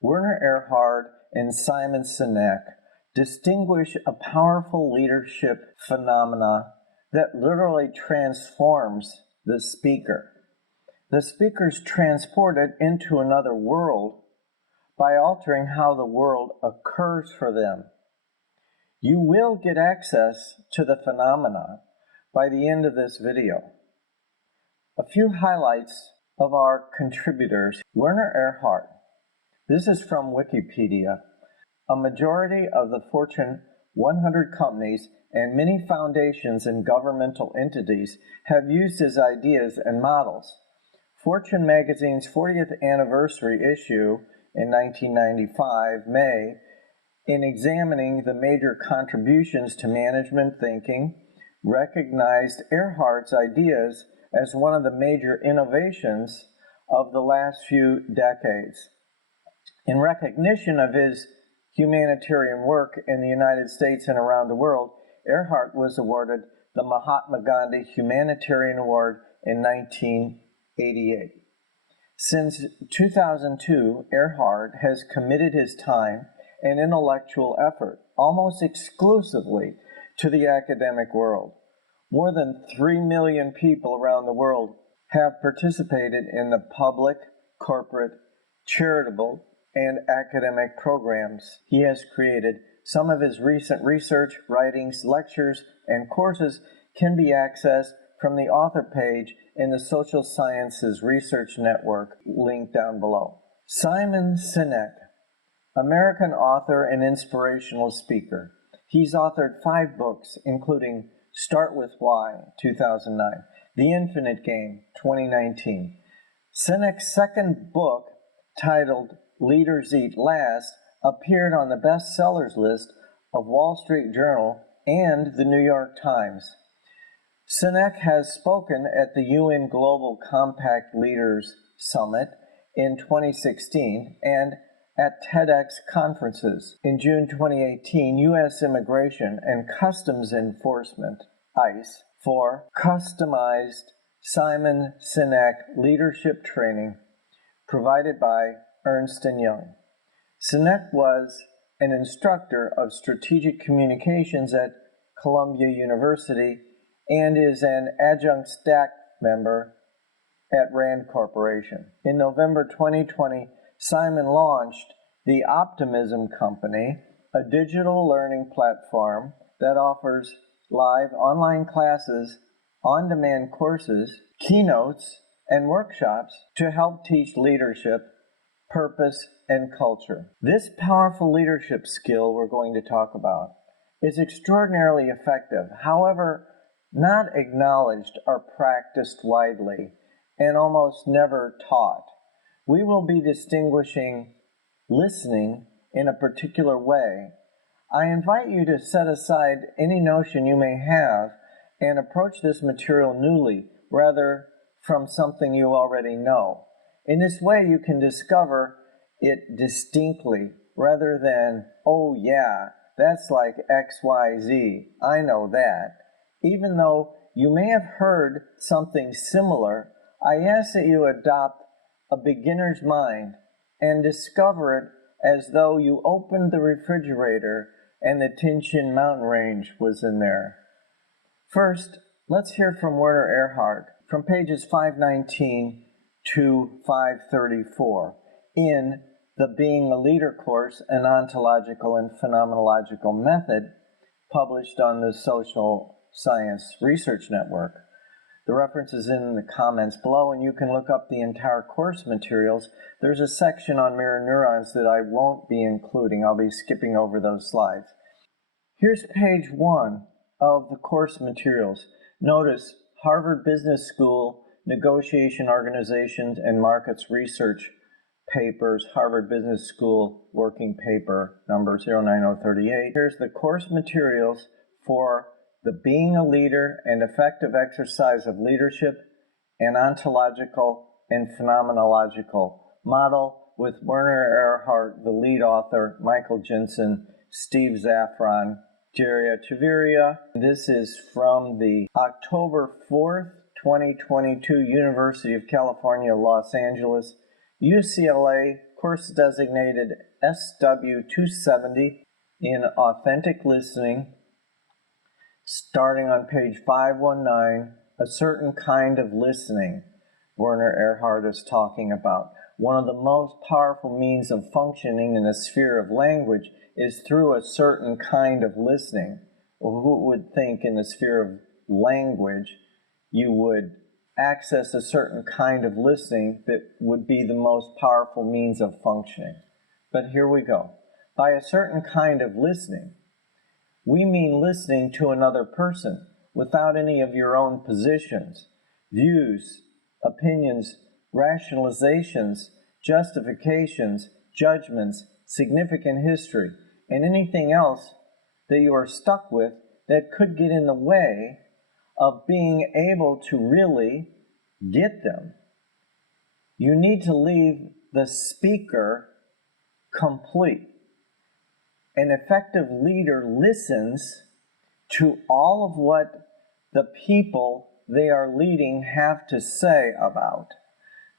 Werner Erhard and Simon Sinek distinguish a powerful leadership phenomena that literally transforms the speaker. The speaker is transported into another world by altering how the world occurs for them. You will get access to the phenomena by the end of this video. A few highlights of our contributors. Werner Erhard. This is from Wikipedia. A majority of the Fortune 100 companies and many foundations and governmental entities have used his ideas and models. Fortune magazine's 40th anniversary issue in 1995, May, in examining the major contributions to management thinking, recognized Erhard's ideas as one of the major innovations of the last few decades. In recognition of his humanitarian work in the United States and around the world, Erhard was awarded the Mahatma Gandhi Humanitarian Award in 1988. Since 2002, Erhard has committed his time and intellectual effort almost exclusively to the academic world. More than 3 million people around the world have participated in the public, corporate, charitable, and academic programs he has created. Some of his recent research, writings, lectures, and courses can be accessed from the author page in the Social Sciences Research Network, linked down below. Simon Sinek, American author and inspirational speaker. He's authored 5 books, including Start With Why, 2009, The Infinite Game, 2019. Sinek's second book, titled Leaders Eat Last, appeared on the bestsellers list of Wall Street Journal and the New York Times. Sinek has spoken at the UN Global Compact Leaders Summit in 2016 and at TEDx conferences. In June 2018, U.S. Immigration and Customs Enforcement, ICE, for customized Simon Sinek leadership training provided by Ernst & Young. Sinek was an instructor of strategic communications at Columbia University and is an adjunct staff member at Rand Corporation. In November 2020, Simon launched the Optimism Company, a digital learning platform that offers live online classes, on-demand courses, keynotes, and workshops to help teach leadership, purpose, and culture. This powerful leadership skill we're going to talk about is extraordinarily effective, however, not acknowledged or practiced widely, and almost never taught. We will be distinguishing listening in a particular way. I invite you to set aside any notion you may have and approach this material newly, rather from something you already know. In this way, you can discover it distinctly, rather than, oh yeah, that's like X, Y, Z, I know that. Even though you may have heard something similar, I ask that you adopt a beginner's mind and discover it as though you opened the refrigerator and the Tinshin mountain range was in there. First, let's hear from Werner Erhard from pages 519 to 534 in the Being a Leader course, an ontological and phenomenological method, published on the Social Science Research Network. The reference is in the comments below, and you can look up the entire course materials. There's a section on mirror neurons that I won't be including. I'll be skipping over those slides. Here's page 1 of the course materials. Notice Harvard Business School Negotiation Organizations and Markets Research Papers, Harvard Business School Working Paper number 09038. Here's the course materials for the Being a Leader and Effective Exercise of Leadership, an Ontological and Phenomenological Model, with Werner Erhard, the lead author, Michael Jensen, Steve Zaffron, Jerry Echeverria. This is from the October 4th, 2022 University of California, Los Angeles, UCLA course designated SW270 in Authentic Listening, starting on page 519, a certain kind of listening Werner Erhard is talking about. One of the most powerful means of functioning in the sphere of language is through a certain kind of listening. Well, who would think in the sphere of language you would access a certain kind of listening that would be the most powerful means of functioning? But here we go. By a certain kind of listening, we mean listening to another person without any of your own positions, views, opinions, rationalizations, justifications, judgments, significant history, and anything else that you are stuck with that could get in the way of being able to really get them. You need to leave the speaker complete. An effective leader listens to all of what the people they are leading have to say about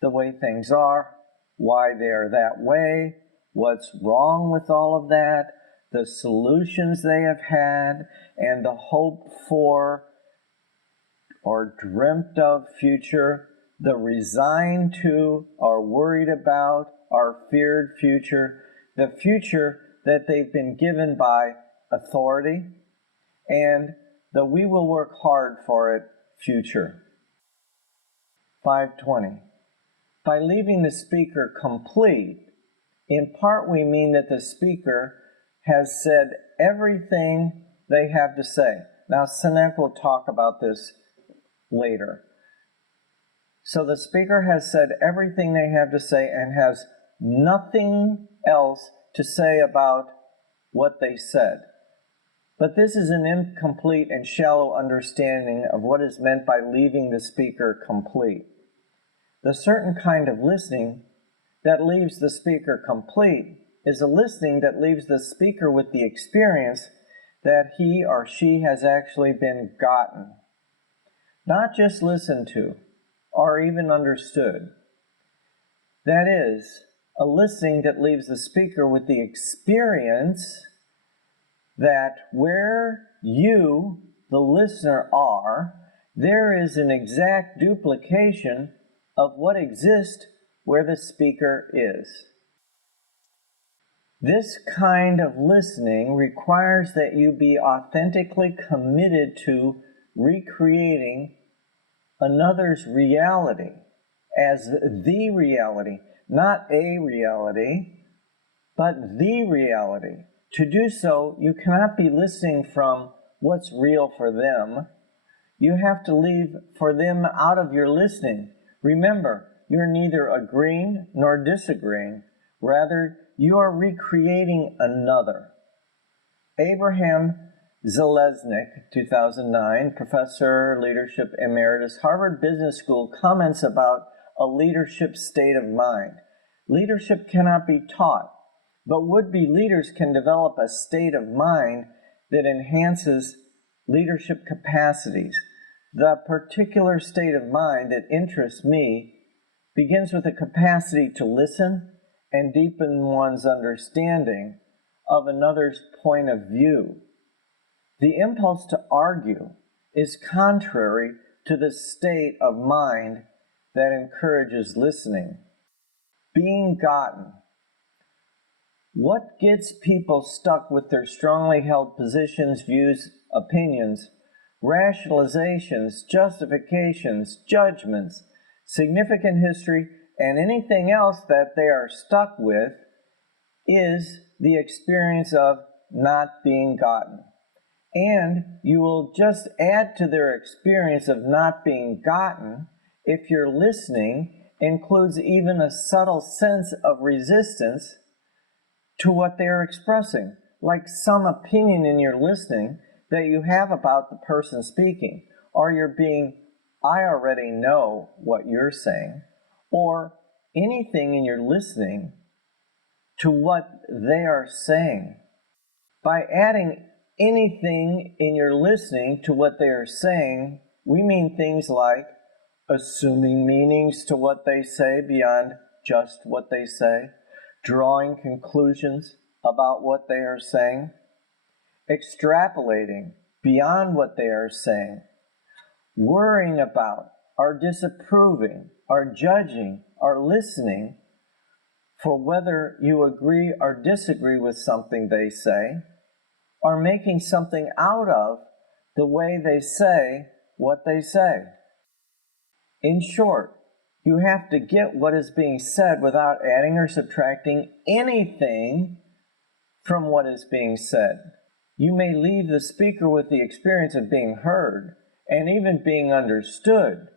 the way things are, why they are that way, what's wrong with all of that, the solutions they have had, and the hope for or dreamt of future, the resigned to or worried about or feared future, the future that they've been given by authority, and the we will work hard for it future. 520. By leaving the speaker complete, in part we mean that the speaker has said everything they have to say. Now, Sinek will talk about this later. So the speaker has said everything they have to say and has nothing else to say about what they said. But this is an incomplete and shallow understanding of what is meant by leaving the speaker complete. The certain kind of listening that leaves the speaker complete is a listening that leaves the speaker with the experience that he or she has actually been gotten. Not just listened to or even understood. That is, a listening that leaves the speaker with the experience that where you, the listener, are, there is an exact duplication of what exists where the speaker is. This kind of listening requires that you be authentically committed to recreating another's reality as the reality, not a reality, but the reality. To do so, you cannot be listening from what's real for them. You have to leave for them out of your listening. Remember, you're neither agreeing nor disagreeing. Rather, you are recreating another. Abraham Zalesnik, 2009, Professor, Leadership Emeritus, Harvard Business School, comments about a leadership state of mind. Leadership cannot be taught, but would-be leaders can develop a state of mind that enhances leadership capacities. The particular state of mind that interests me begins with a capacity to listen and deepen one's understanding of another's point of view. The impulse to argue is contrary to the state of mind that encourages listening. Being gotten. What gets people stuck with their strongly held positions, views, opinions, rationalizations, justifications, judgments, significant history, and anything else that they are stuck with is the experience of not being gotten. And you will just add to their experience of not being gotten if your listening includes even a subtle sense of resistance to what they are expressing, like some opinion in your listening that you have about the person speaking, or you're being, I already know what you're saying, or anything in your listening to what they are saying. By adding anything in your listening to what they are saying, we mean things like assuming meanings to what they say beyond just what they say, drawing conclusions about what they are saying, extrapolating beyond what they are saying, worrying about, or disapproving, or judging, or listening for whether you agree or disagree with something they say, or making something out of the way they say what they say. In short, you have to get what is being said without adding or subtracting anything from what is being said. You may leave the speaker with the experience of being heard and even being understood,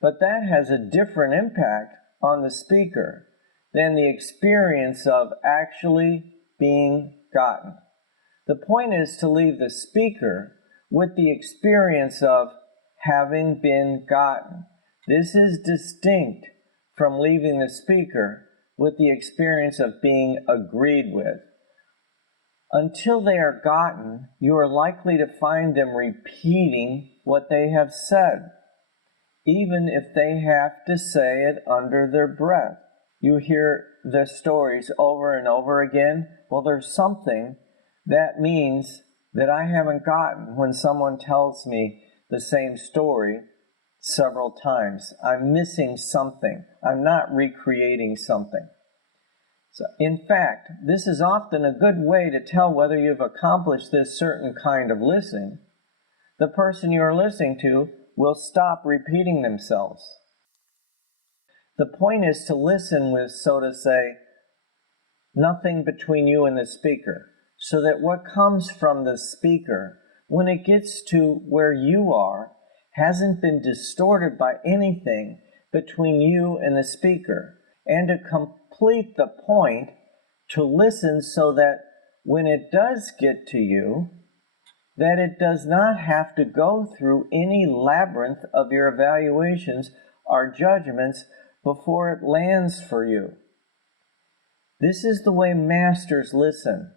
but that has a different impact on the speaker than the experience of actually being gotten. The point is to leave the speaker with the experience of having been gotten. This is distinct from leaving the speaker with the experience of being agreed with. Until they are gotten, you are likely to find them repeating what they have said, even if they have to say it under their breath. You hear the stories over and over again. Well, there's something that means that I haven't gotten when someone tells me the same story several times. I'm missing something. I'm not recreating something. So, in fact, this is often a good way to tell whether you've accomplished this certain kind of listening. The person you are listening to will stop repeating themselves. The point is to listen with, so to say, nothing between you and the speaker, so that what comes from the speaker, when it gets to where you are, hasn't been distorted by anything between you and the speaker. And to complete the point, to listen so that when it does get to you, that it does not have to go through any labyrinth of your evaluations or judgments before it lands for you. This is the way masters listen,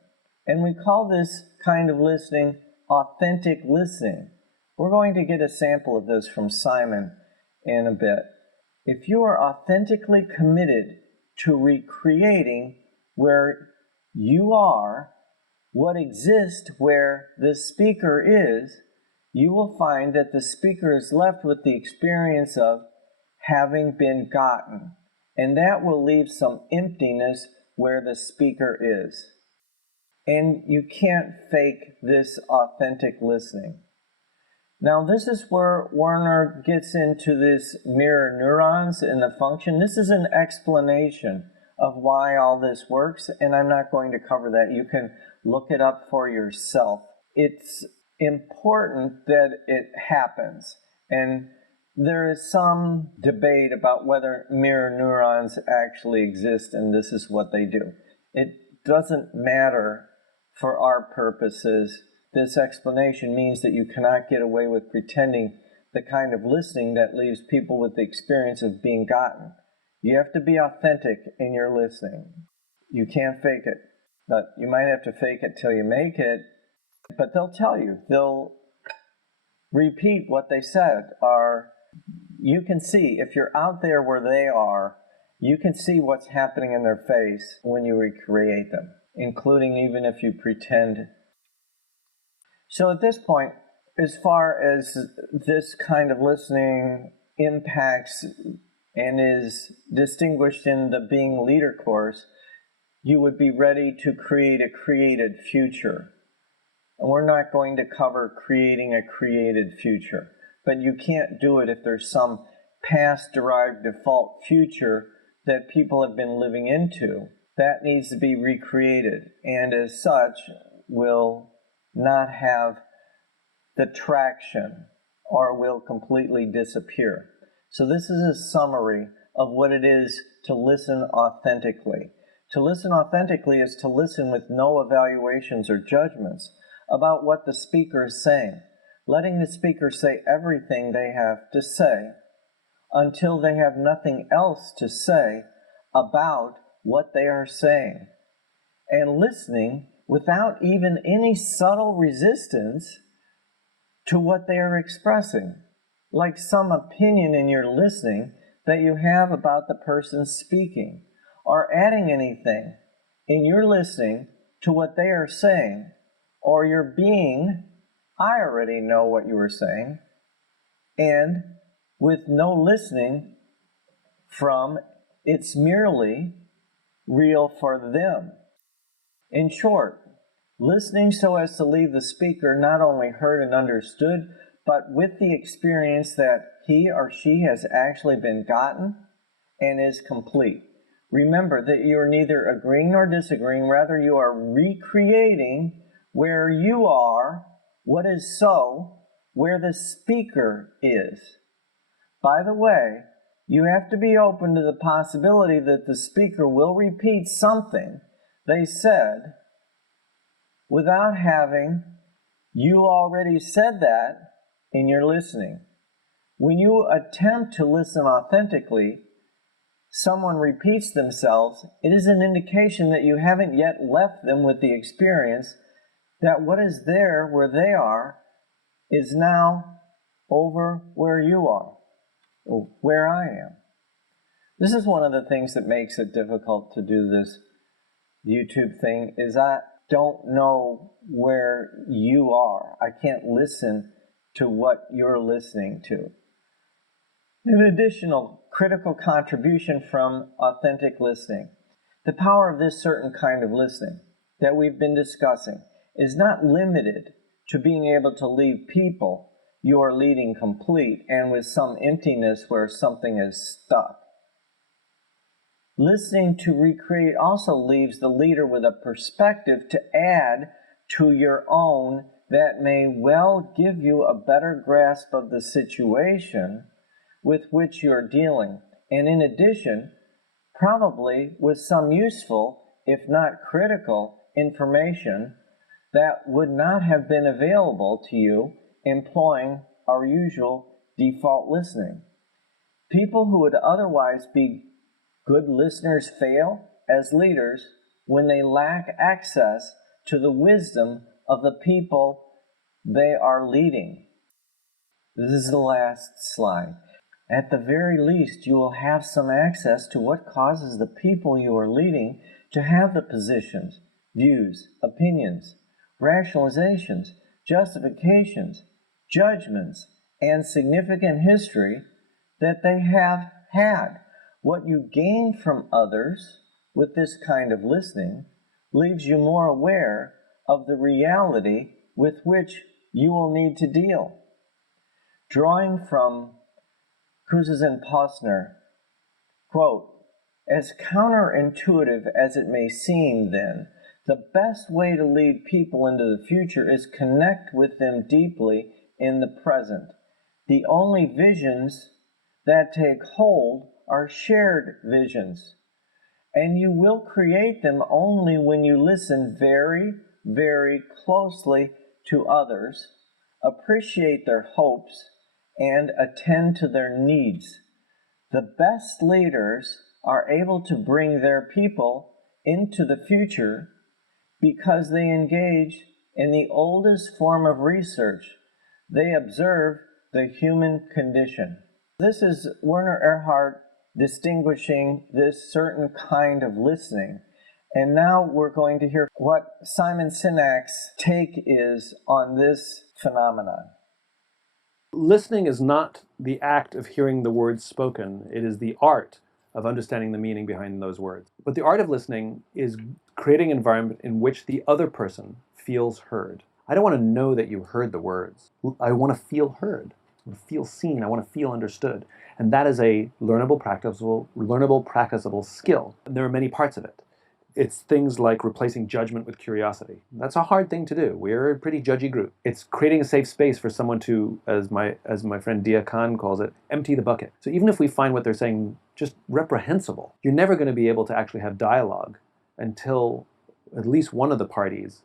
and we call this kind of listening authentic listening. We're going to get a sample of this from Simon in a bit. If you are authentically committed to recreating where you are, what exists where the speaker is, you will find that the speaker is left with the experience of having been gotten, and that will leave some emptiness where the speaker is. And you can't fake this authentic listening. Now, this is where Werner gets into this mirror neurons and the function. This is an explanation of why all this works, and I'm not going to cover that. You can look it up for yourself. It's important that it happens, and there is some debate about whether mirror neurons actually exist, and this is what they do. It doesn't matter for our purposes. This explanation means that you cannot get away with pretending the kind of listening that leaves people with the experience of being gotten. You have to be authentic in your listening. You can't fake it, but you might have to fake it till you make it, but they'll tell you. They'll repeat what they said, or you can see, if you're out there where they are, you can see what's happening in their face when you recreate them, including even if you pretend. So at this point, as far as this kind of listening impacts and is distinguished in the Being Leader course, you would be ready to create a created future. And we're not going to cover creating a created future, but you can't do it if there's some past-derived default future that people have been living into. That needs to be recreated, and as such will not have the traction or will completely disappear. So this is a summary of what it is to listen authentically. To listen authentically is to listen with no evaluations or judgments about what the speaker is saying, letting the speaker say everything they have to say until they have nothing else to say about what they are saying, and listening without even any subtle resistance to what they are expressing, like some opinion in your listening that you have about the person speaking, or adding anything in your listening to what they are saying, or your being, I already know what you were saying, and with no listening from, it's merely real for them. In short, listening so as to leave the speaker not only heard and understood, but with the experience that he or she has actually been gotten and is complete. Remember that you are neither agreeing nor disagreeing, rather you are recreating where you are, what is so, where the speaker is. By the way, you have to be open to the possibility that the speaker will repeat something they said without having you already said that in your listening. When you attempt to listen authentically, someone repeats themselves, it is an indication that you haven't yet left them with the experience that what is there where they are is now over where you are, or where I am. This is one of the things that makes it difficult to do this YouTube thing, is I don't know where you are. I can't listen to what you're listening to. An additional critical contribution from authentic listening. The power of this certain kind of listening that we've been discussing is not limited to being able to leave people you are leading complete and with some emptiness where something is stuck. Listening to recreate also leaves the leader with a perspective to add to your own that may well give you a better grasp of the situation with which you're dealing, and in addition, probably with some useful, if not critical, information that would not have been available to you employing our usual default listening. People who would otherwise be good listeners fail as leaders when they lack access to the wisdom of the people they are leading. This is the last slide. At the very least, you will have some access to what causes the people you are leading to have the positions, views, opinions, rationalizations, justifications, judgments, and significant history that they have had. What you gain from others with this kind of listening leaves you more aware of the reality with which you will need to deal. Drawing from Cruzes and Posner, quote, as counterintuitive as it may seem, then, the best way to lead people into the future is connect with them deeply in the present. The only visions that take hold are shared visions, and you will create them only when you listen very, very closely to others, appreciate their hopes, and attend to their needs. The best leaders are able to bring their people into the future because they engage in the oldest form of research. They observe the human condition. This is Werner Erhard distinguishing this certain kind of listening. And now we're going to hear what Simon Sinek's take is on this phenomenon. Listening is not the act of hearing the words spoken. It is the art of understanding the meaning behind those words. But the art of listening is creating an environment in which the other person feels heard. I don't want to know that you heard the words. I want to feel heard. I want to feel seen. I want to feel understood. And that is a learnable, practicable skill. And there are many parts of it. It's things like replacing judgment with curiosity. That's a hard thing to do. We're a pretty judgy group. It's creating a safe space for someone to, as my friend Deeyah calls it, empty the bucket. So even if we find what they're saying just reprehensible, you're never going to be able to actually have dialogue until at least one of the parties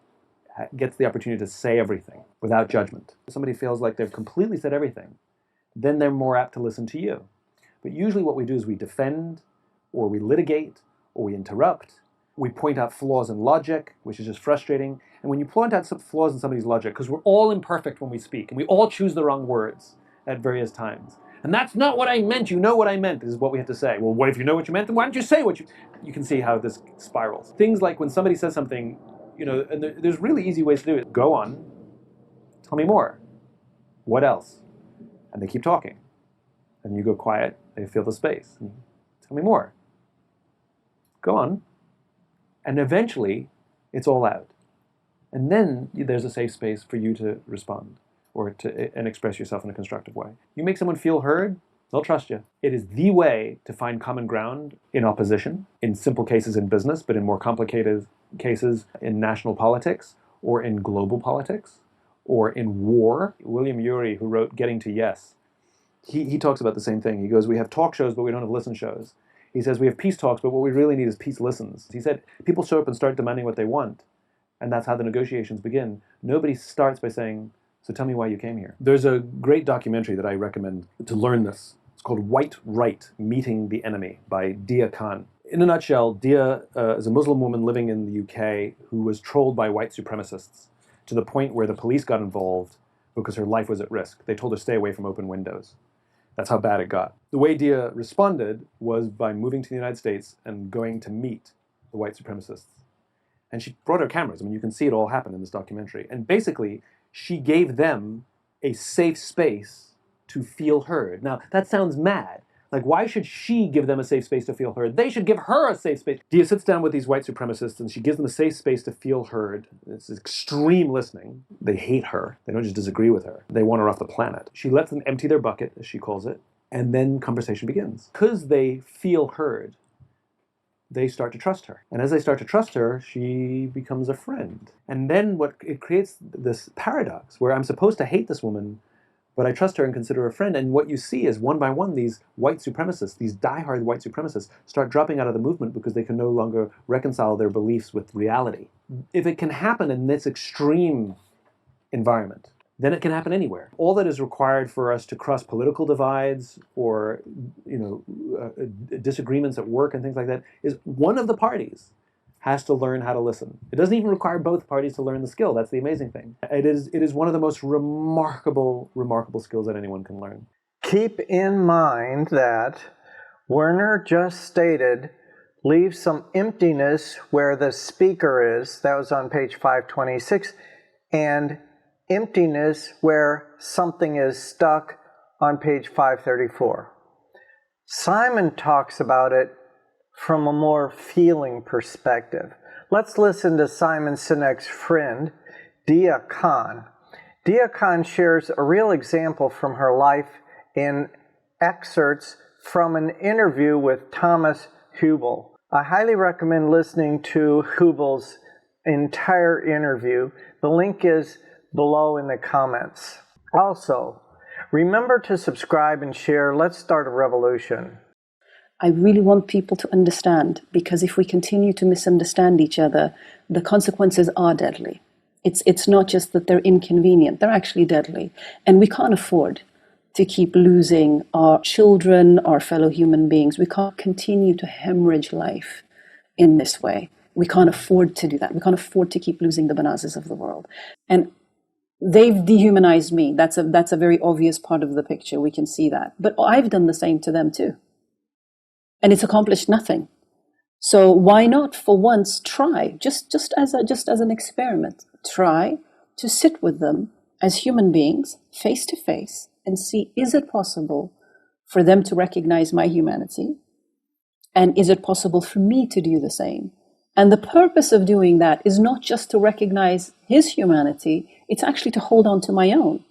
gets the opportunity to say everything without judgment. If somebody feels like they've completely said everything, then they're more apt to listen to you. But usually what we do is we defend, or we litigate, or we interrupt. We point out flaws in logic, which is just frustrating. And when you point out some flaws in somebody's logic, because we're all imperfect when we speak, and we all choose the wrong words at various times, And that's not what I meant. You know what I meant, is what we have to say. Well, what if you know what you meant? Then why don't you say what you... You can see how this spirals. Things like when somebody says something, and there's really easy ways to do it. Go on. Tell me more. What else? And they keep talking. And you go quiet. They fill the space. And tell me more. Go on. And eventually, it's all out. And then there's a safe space for you to respond and express yourself in a constructive way. You make someone feel heard, they'll trust you. It is the way to find common ground in opposition, in simple cases in business, but in more complicated cases in national politics, or in global politics, or in war. William Ury, who wrote Getting to Yes, he talks about the same thing. He goes, we have talk shows, but we don't have listen shows. He says, we have peace talks, but what we really need is peace listens. He said, people show up and start demanding what they want, and that's how the negotiations begin. Nobody starts by saying, so tell me why you came here. There's a great documentary that I recommend to learn this. It's called White Right, Meeting the Enemy by Deeyah Khan. In a nutshell, Deeyah is a Muslim woman living in the UK who was trolled by white supremacists to the point where the police got involved because her life was at risk. They told her stay away from open windows. That's how bad it got. The way Deeyah responded was by moving to the United States and going to meet the white supremacists. And she brought her cameras. I mean, you can see it all happen in this documentary. And basically, she gave them a safe space to feel heard. Now, that sounds mad. Like, why should she give them a safe space to feel heard? They should give her a safe space. Deeyah sits down with these white supremacists and she gives them a safe space to feel heard. It's extreme listening. They hate her. They don't just disagree with her. They want her off the planet. She lets them empty their bucket, as she calls it, and then conversation begins. Because they feel heard, they start to trust her. And as they start to trust her, she becomes a friend. And then it creates this paradox where I'm supposed to hate this woman, but I trust her and consider her a friend. And what you see is, one by one, these white supremacists, these diehard white supremacists, start dropping out of the movement because they can no longer reconcile their beliefs with reality. If it can happen in this extreme environment, then it can happen anywhere. All that is required for us to cross political divides or disagreements at work and things like that is one of the parties has to learn how to listen. It doesn't even require both parties to learn the skill. That's the amazing thing. It is one of the most remarkable skills that anyone can learn. Keep in mind that Werner just stated, leave some emptiness where the speaker is. That was on page 526. And emptiness where something is stuck on page 534. Simon talks about it from a more feeling perspective. Let's listen to Simon Sinek's friend, Deeyah Khan. Deeyah Khan shares a real example from her life in excerpts from an interview with Thomas Hubl. I highly recommend listening to Hubl's entire interview. The link is below in the comments. Also, remember to subscribe and share. Let's start a revolution. I really want people to understand, because if we continue to misunderstand each other, the consequences are deadly. It's not just that they're inconvenient, they're actually deadly. And we can't afford to keep losing our children, our fellow human beings. We can't continue to hemorrhage life in this way. We can't afford to do that. We can't afford to keep losing the Banazes of the world. And they've dehumanized me. That's a very obvious part of the picture. We can see that. But I've done the same to them too. And it's accomplished nothing. So why not, for once, try, just as an experiment, try to sit with them as human beings, face to face, and see, is it possible for them to recognize my humanity? And is it possible for me to do the same? And the purpose of doing that is not just to recognize his humanity, it's actually to hold on to my own.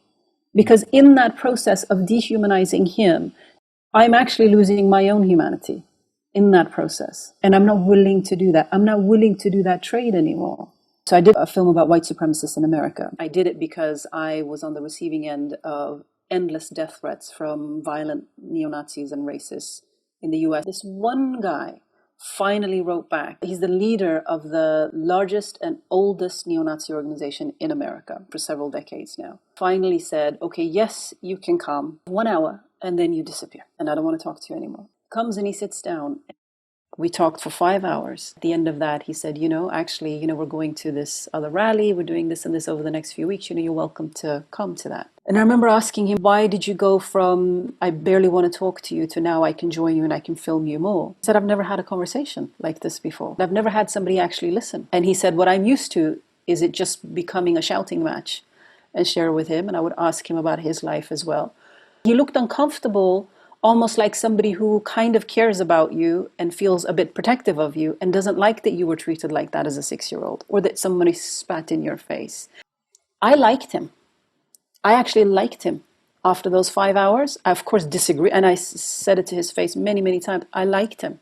Because in that process of dehumanizing him, I'm actually losing my own humanity in that process. And I'm not willing to do that. I'm not willing to do that trade anymore. So I did a film about white supremacists in America. I did it because I was on the receiving end of endless death threats from violent neo-Nazis and racists in the US. This one guy finally wrote back. He's the leader of the largest and oldest neo-Nazi organization in America for several decades now. Finally said, okay, yes, you can come 1 hour and then you disappear. And I don't want to talk to you anymore. Comes and he sits down. We talked for 5 hours. At the end of that, he said, actually, we're going to this other rally. We're doing this and this over the next few weeks. You're welcome to come to that. And I remember asking him, why did you go from, I barely want to talk to you, to now I can join you and I can film you more? He said, I've never had a conversation like this before. I've never had somebody actually listen. And he said, what I'm used to is it just becoming a shouting match, and share with him. And I would ask him about his life as well. He looked uncomfortable, almost like somebody who kind of cares about you and feels a bit protective of you and doesn't like that you were treated like that as a 6-year-old, or that somebody spat in your face. I liked him. I actually liked him. After those 5 hours, I of course disagree, and I said it to his face many, many times. I liked him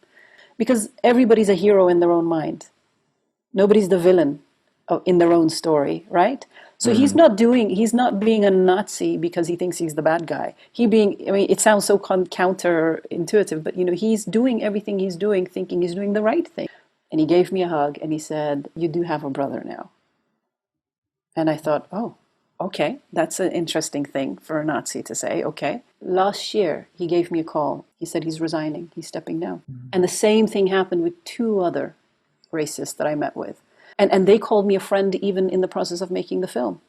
because everybody's a hero in their own mind. Nobody's the villain in their own story, right? So he's not being a Nazi because he thinks he's the bad guy. It sounds so counterintuitive, but he's doing everything he's doing, thinking he's doing the right thing. And he gave me a hug and he said, you do have a brother now. And I thought, oh, okay, that's an interesting thing for a Nazi to say, okay. Last year, he gave me a call. He said he's resigning, he's stepping down. And the same thing happened with 2 other racists that I met with. And they called me a friend even in the process of making the film.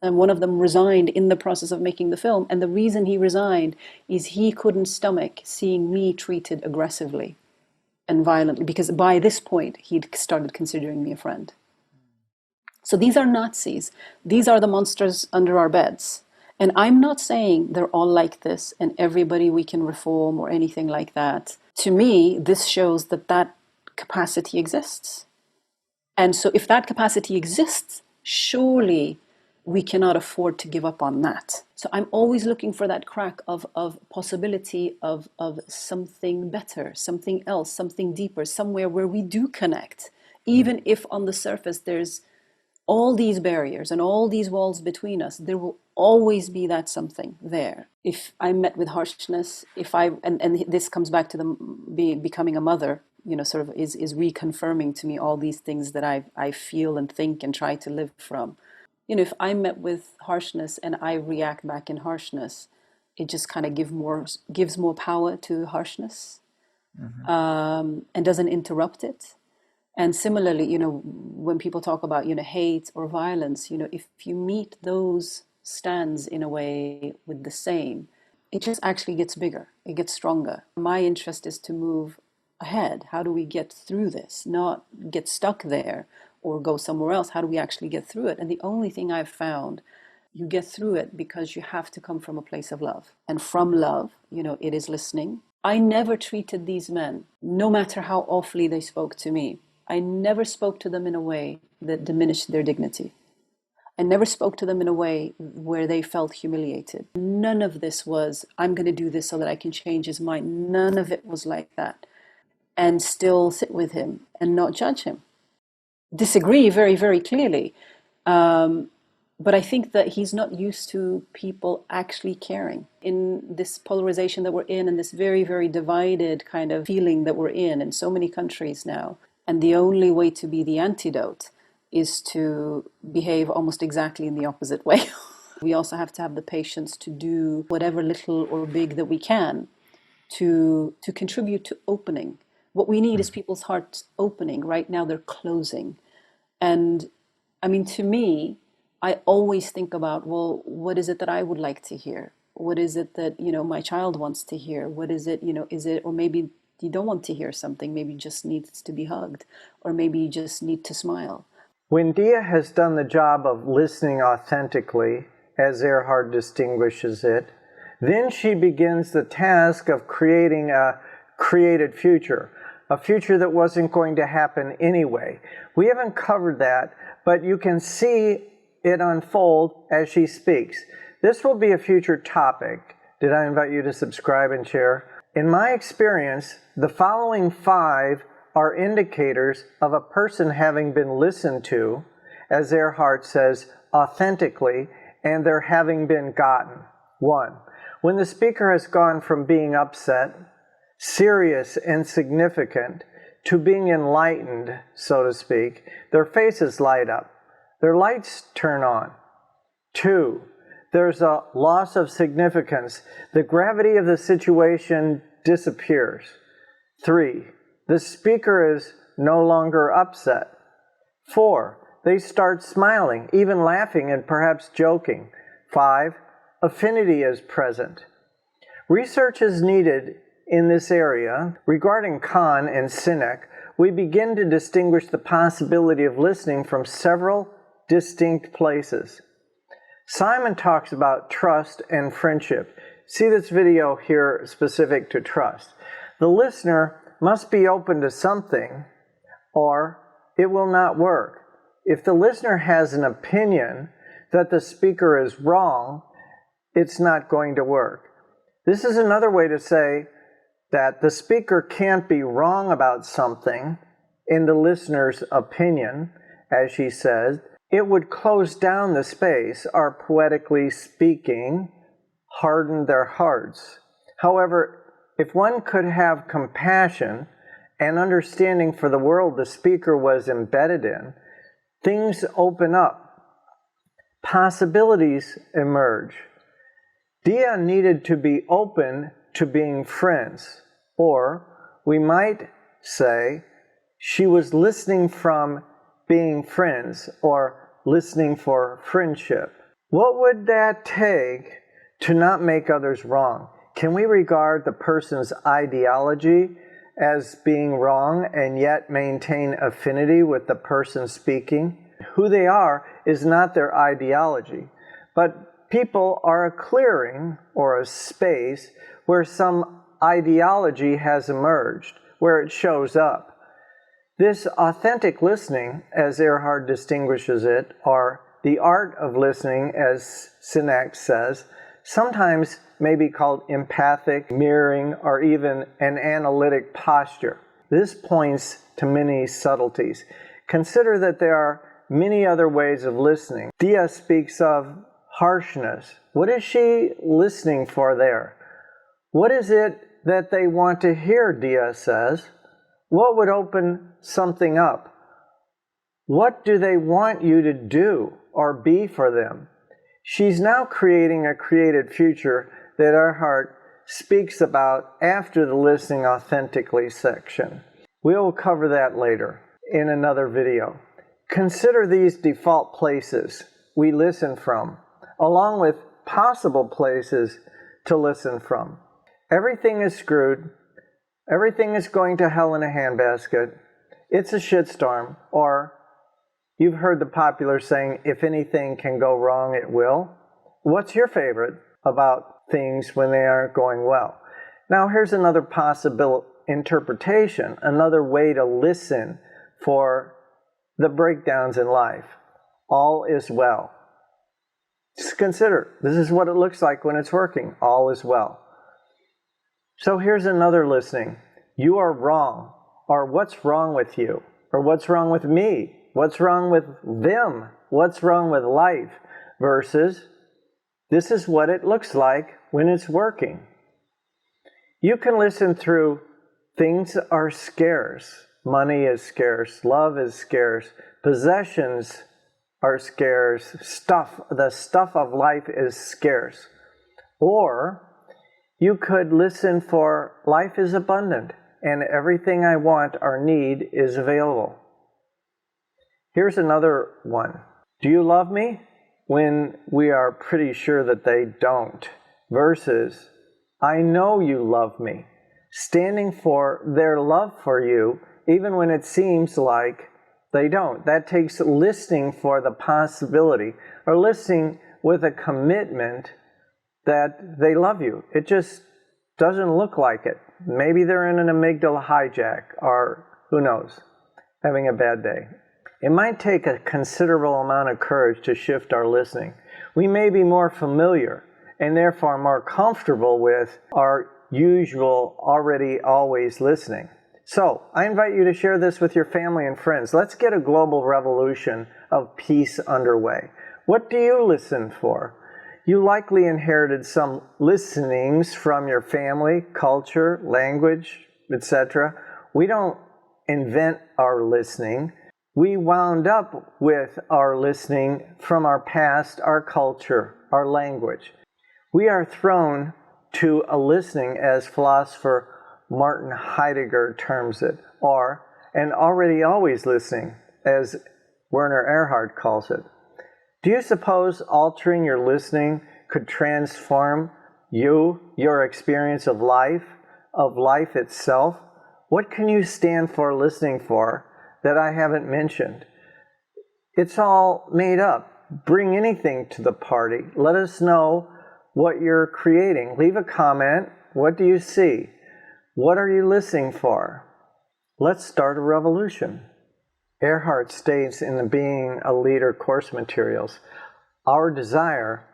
And one of them resigned in the process of making the film. And the reason he resigned is he couldn't stomach seeing me treated aggressively and violently, because by this point, he'd started considering me a friend. So these are Nazis. These are the monsters under our beds. And I'm not saying they're all like this and everybody we can reform or anything like that. To me, this shows that capacity exists. And so if that capacity exists, surely we cannot afford to give up on that. So I'm always looking for that crack of possibility of something better, something else, something deeper, somewhere where we do connect. Even if on the surface there's all these barriers and all these walls between us, there will always be that something there. If I'm met with harshness, and this comes back to becoming a mother, sort of is reconfirming to me all these things that I feel and think and try to live from. If I'm met with harshness and I react back in harshness, it just kind of gives more power to harshness, and doesn't interrupt it. And similarly, when people talk about, hate or violence, if you meet those stands in a way with the same, it just actually gets bigger, it gets stronger. My interest is to move ahead. How do we get through this? Not get stuck there or go somewhere else. How do we actually get through it? And the only thing I've found, you get through it because you have to come from a place of love. And from love, it is listening. I never treated these men, no matter how awfully they spoke to me, I never spoke to them in a way that diminished their dignity. I never spoke to them in a way where they felt humiliated. None of this was, I'm going to do this so that I can change his mind. None of it was like that. And still sit with him and not judge him. Disagree very, very clearly. But I think that he's not used to people actually caring. In this polarization that we're in, and this very, very divided kind of feeling that we're in so many countries now, and the only way to be the antidote is to behave almost exactly in the opposite way. We also have to have the patience to do whatever little or big that we can to contribute to opening. What we need is people's hearts opening. Right now they're closing. And I mean, to me, I always think about, well, what is it that I would like to hear? What is it that, my child wants to hear? What is it, is it, or maybe you don't want to hear something, maybe just needs to be hugged, or maybe you just need to smile. When Deeyah has done the job of listening authentically, as Erhard distinguishes it, then she begins the task of creating a created future, a future that wasn't going to happen anyway. We haven't covered that, but you can see it unfold as she speaks. This will be a future topic. Did I invite you to subscribe and share? In my experience, the following 5 are indicators of a person having been listened to, as Erhard says, authentically, and they're having been gotten. 1, when the speaker has gone from being upset, serious and significant, to being enlightened, so to speak, their faces light up, their lights turn on. 2, there's a loss of significance. The gravity of the situation disappears. 3, The speaker is no longer upset. 4, they start smiling, even laughing and perhaps joking. 5, affinity is present. Research is needed in this area. Regarding Khan and Sinek, we begin to distinguish the possibility of listening from several distinct places. Simon talks about trust and friendship. See this video here specific to trust. The listener must be open to something or it will not work. If the listener has an opinion that the speaker is wrong, it's not going to work. This is another way to say that the speaker can't be wrong about something in the listener's opinion, as she says. It would close down the space, or poetically speaking, harden their hearts. However, if one could have compassion and understanding for the world the speaker was embedded in, things open up. Possibilities emerge. Deeyah needed to be open to being friends, or we might say she was listening from being friends, or listening for friendship. What would that take to not make others wrong? Can we regard the person's ideology as being wrong and yet maintain affinity with the person speaking? Who they are is not their ideology, but people are a clearing or a space where some ideology has emerged, where it shows up. This authentic listening, as Erhard distinguishes it, or the art of listening, as Sinek says, sometimes may be called empathic, mirroring, or even an analytic posture. This points to many subtleties. Consider that there are many other ways of listening. Deeyah speaks of harshness. What is she listening for there? What is it that they want to hear, Deeyah says? What would open something up? What do they want you to do or be for them? She's now creating a created future that Erhard speaks about after the listening authentically section. We'll cover that later in another video. Consider these default places we listen from, along with possible places to listen from. Everything is screwed. Everything is going to hell in a handbasket. It's a shitstorm. Or you've heard the popular saying, if anything can go wrong, it will. What's your favorite about things when they aren't going well? Now here's another possible interpretation, another way to listen for the breakdowns in life. All is well. Just consider, this is what it looks like when it's working. All is well. So here's another listening. You are wrong. Or what's wrong with you? Or what's wrong with me? What's wrong with them? What's wrong with life? Versus, this is what it looks like when it's working. You can listen through, things are scarce. Money is scarce. Love is scarce. Possessions are scarce. The stuff of life is scarce. Or you could listen for, life is abundant and everything I want or need is available. Here's another one. Do you love me? When we are pretty sure that they don't. Versus, I know you love me. Standing for their love for you, even when it seems like they don't. That takes listening for the possibility, or listening with a commitment that they love you. It just doesn't look like it. Maybe they're in an amygdala hijack, or who knows, having a bad day. It might take a considerable amount of courage to shift our listening. We may be more familiar and therefore more comfortable with our usual already always listening. So I invite you to share this with your family and friends. Let's get a global revolution of peace underway. What do you listen for? You likely inherited some listenings from your family, culture, language, etc. We don't invent our listening. We wound up with our listening from our past, our culture, our language. We are thrown to a listening, as philosopher Martin Heidegger terms it, or an already always listening, as Werner Erhard calls it. Do you suppose altering your listening could transform your experience of life itself? What can you stand for listening for that I haven't mentioned? It's all made up. Bring anything to the party. Let us know what you're creating. Leave a comment. What do you see? What are you listening for? Let's start a revolution. Erhard states in the Being a Leader course materials, our desire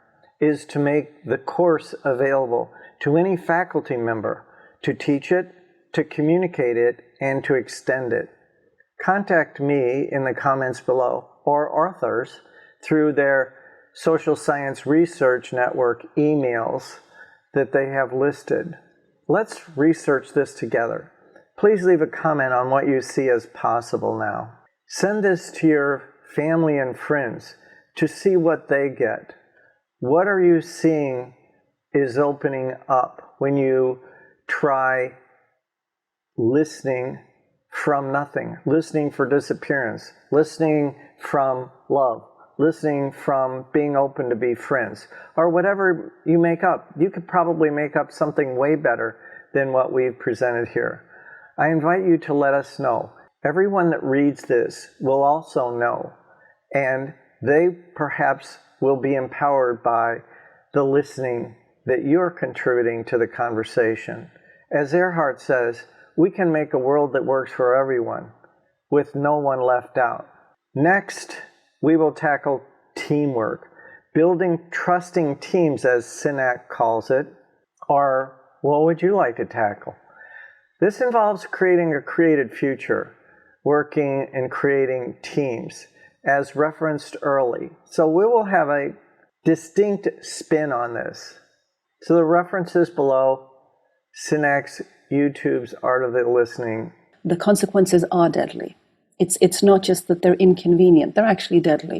is to make the course available to any faculty member, to teach it, to communicate it, and to extend it. Contact me in the comments below, or authors through their Social Science Research Network emails that they have listed. Let's research this together. Please leave a comment on what you see as possible now. Send this to your family and friends to see what they get. What are you seeing is opening up when you try listening from nothing, listening for disappearance, listening from love, listening from being open to be friends, or whatever you make up. You could probably make up something way better than what we've presented here. I invite you to let us know. Everyone that reads this will also know, and they perhaps will be empowered by the listening that you're contributing to the conversation. As Erhard says, we can make a world that works for everyone, with no one left out. Next, we will tackle teamwork, building trusting teams, as Sinak calls it. Or what would you like to tackle? This involves creating a created future, working and creating teams, as referenced early. So we will have a distinct spin on this. So the references below, Sinek's, YouTube's Art of the Listening. The consequences are deadly. It's not just that they're inconvenient, they're actually deadly.